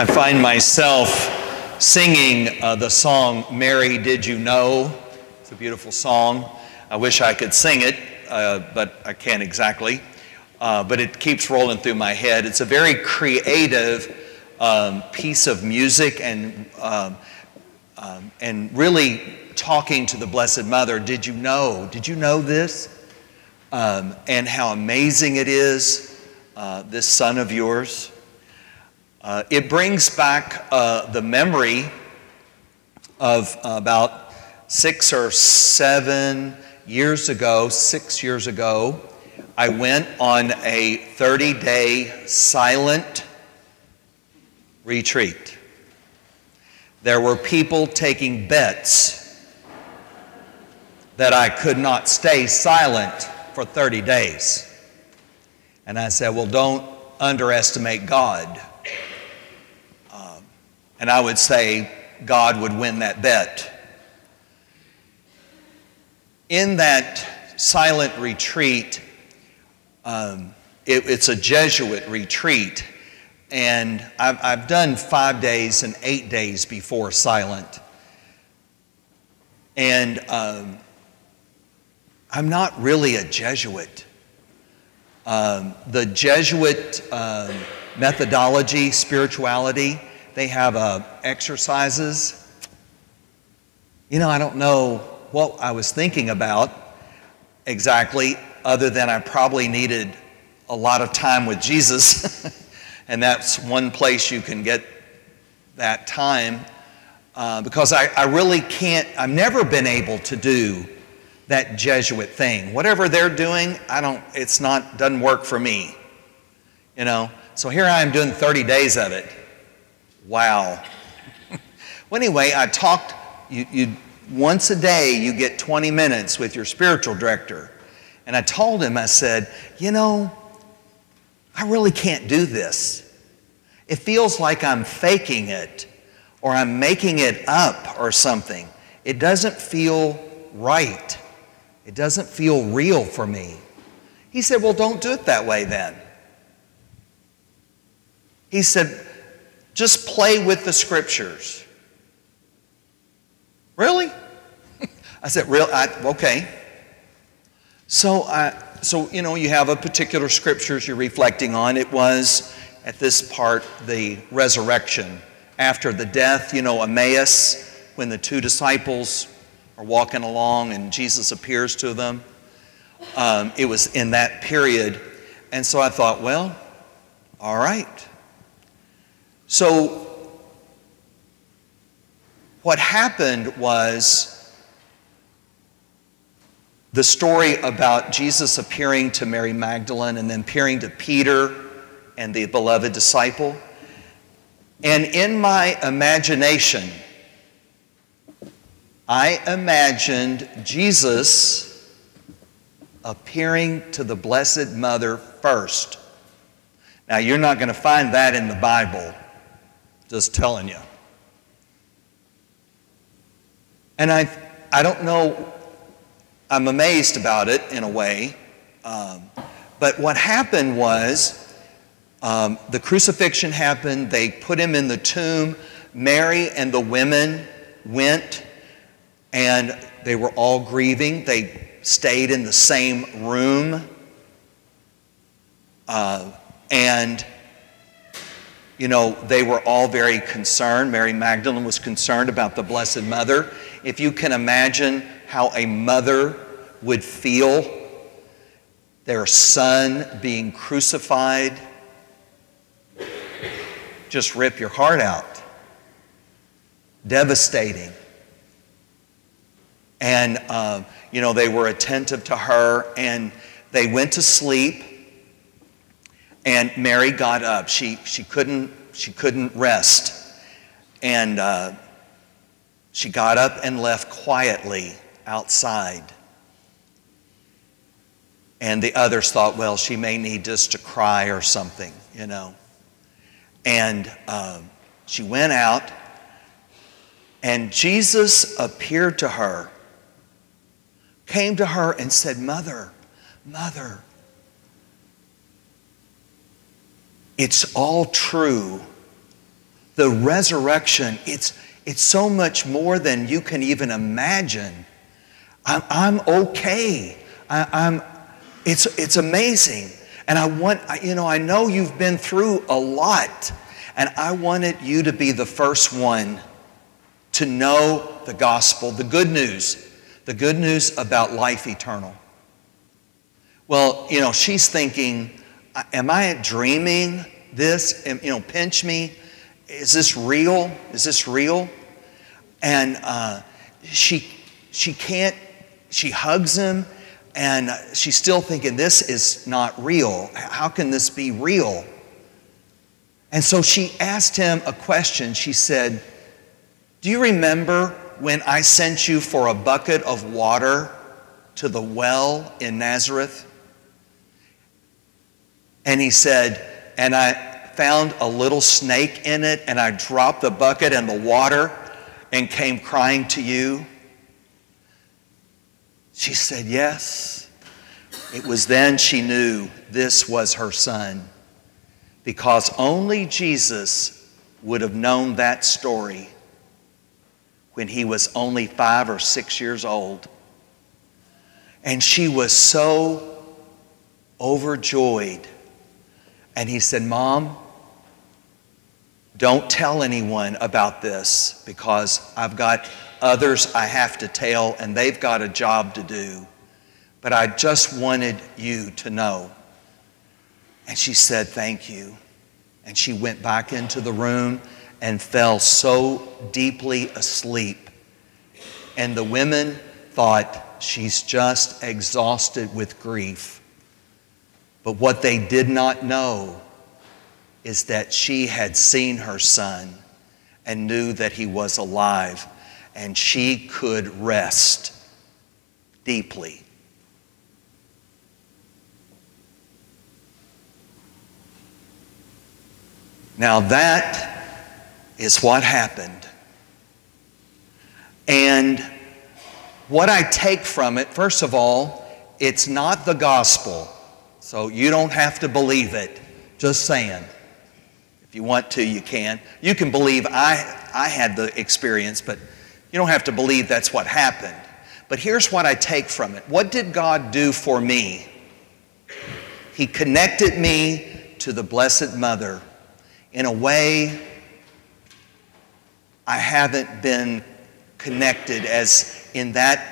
I find myself singing the song, Mary, Did You Know? It's a beautiful song. I wish I could sing it, but I can't exactly. But it keeps rolling through my head. It's a very creative piece of music and really talking to the Blessed Mother. Did you know? Did you know this? And how amazing it is, this son of yours. It brings back the memory of about 6 or 7 years ago, 6 years ago, I went on a 30-day silent retreat. There were people taking bets that I could not stay silent for 30 days. And I said, well, don't underestimate God. And I would say God would win that bet. In that silent retreat, it's a Jesuit retreat, and I've done 5 days and 8 days before silent. And I'm not really a Jesuit. The Jesuit methodology, spirituality, they have exercises. You know, I don't know what I was thinking about exactly, other than I probably needed a lot of time with Jesus. And that's one place you can get that time. Because I really can't, I've never been able to do that Jesuit thing. Whatever they're doing, doesn't work for me. You know? So here I am doing 30 days of it. Wow. Well, anyway, I talked, once a day you get 20 minutes with your spiritual director. And I told him, I said, you know, I really can't do this. It feels like I'm faking it or I'm making it up or something. It doesn't feel right. It doesn't feel real for me. He said, well, don't do it that way then. He said, just play with the scriptures. Really? I said, okay. So, you know, you have a particular scriptures you're reflecting on. It was, at this part, the resurrection. After the death, you know, Emmaus, when the 2 disciples are walking along and Jesus appears to them. It was in that period. And so I thought, well, all right. So what happened was the story about Jesus appearing to Mary Magdalene and then appearing to Peter and the beloved disciple. And in my imagination, I imagined Jesus appearing to the Blessed Mother first. Now, you're not going to find that in the Bible, just telling you. And I don't know, I'm amazed about it in a way. But what happened was, the crucifixion happened, they put him in the tomb. Mary and the women went, and they were all grieving. They stayed in the same room. And, you know, they were all very concerned. Mary Magdalene was concerned about the Blessed Mother. If you can imagine how a mother would feel, their son being crucified, just rip your heart out. Devastating. And, you know, they were attentive to her, and they went to sleep, and Mary got up. She couldn't rest. And she got up and left quietly outside. And the others thought, well, she may need just to cry or something, you know. And she went out, and Jesus appeared to her, came to her and said, Mother, Mother, it's all true The resurrection, it's so much more than you can even imagine. I'm okay. It's amazing. And I know you've been through a lot, and I wanted you to be the first one to know the gospel, the good news about life eternal. Well, she's thinking, am I dreaming this? Pinch me. Is this real? Is this real? And she hugs him, and she's still thinking, this is not real. How can this be real? And so she asked him a question. She said, do you remember when I sent you for a bucket of water to the well in Nazareth? And he said, and I found a little snake in it, and I dropped the bucket in the water and came crying to you. She said, yes. It was then she knew this was her son, because only Jesus would have known that story when he was only 5 or 6 years old. And she was so overjoyed. And he said, Mom, don't tell anyone about this, because I've got others I have to tell, and they've got a job to do. But I just wanted you to know. And she said, thank you. And she went back into the room and fell so deeply asleep. And the women thought, she's just exhausted with grief. But what they did not know is that she had seen her son and knew that he was alive, and she could rest deeply. Now that is what happened. And what I take from it, first of all, it's not the gospel. So you don't have to believe it. Just saying. If you want to, you can. You can believe I had the experience, but you don't have to believe that's what happened. But here's what I take from it. What did God do for me? He connected me to the Blessed Mother in a way I haven't been connected as in that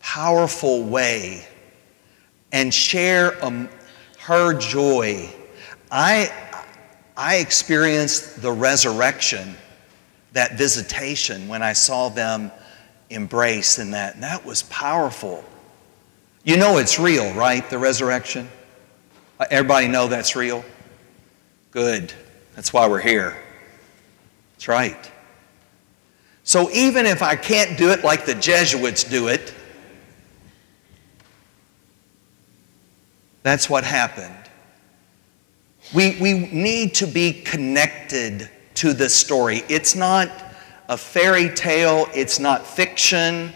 powerful way, and share her joy. I experienced the resurrection, that visitation, when I saw them embrace and that was powerful. You know it's real, right? The resurrection? Everybody know that's real? Good. That's why we're here. That's right. So even if I can't do it like the Jesuits do it, that's what happened. We need to be connected to this story. It's not a fairy tale. It's not fiction.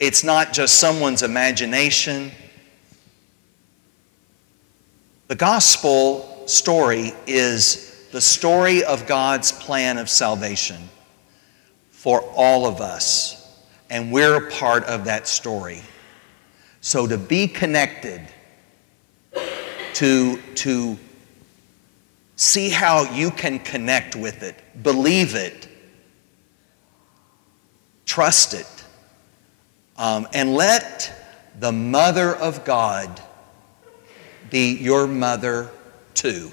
It's not just someone's imagination. The gospel story is the story of God's plan of salvation for all of us, and we're a part of that story. So to be connected, to see how you can connect with it, believe it, trust it, and let the Mother of God be your mother too.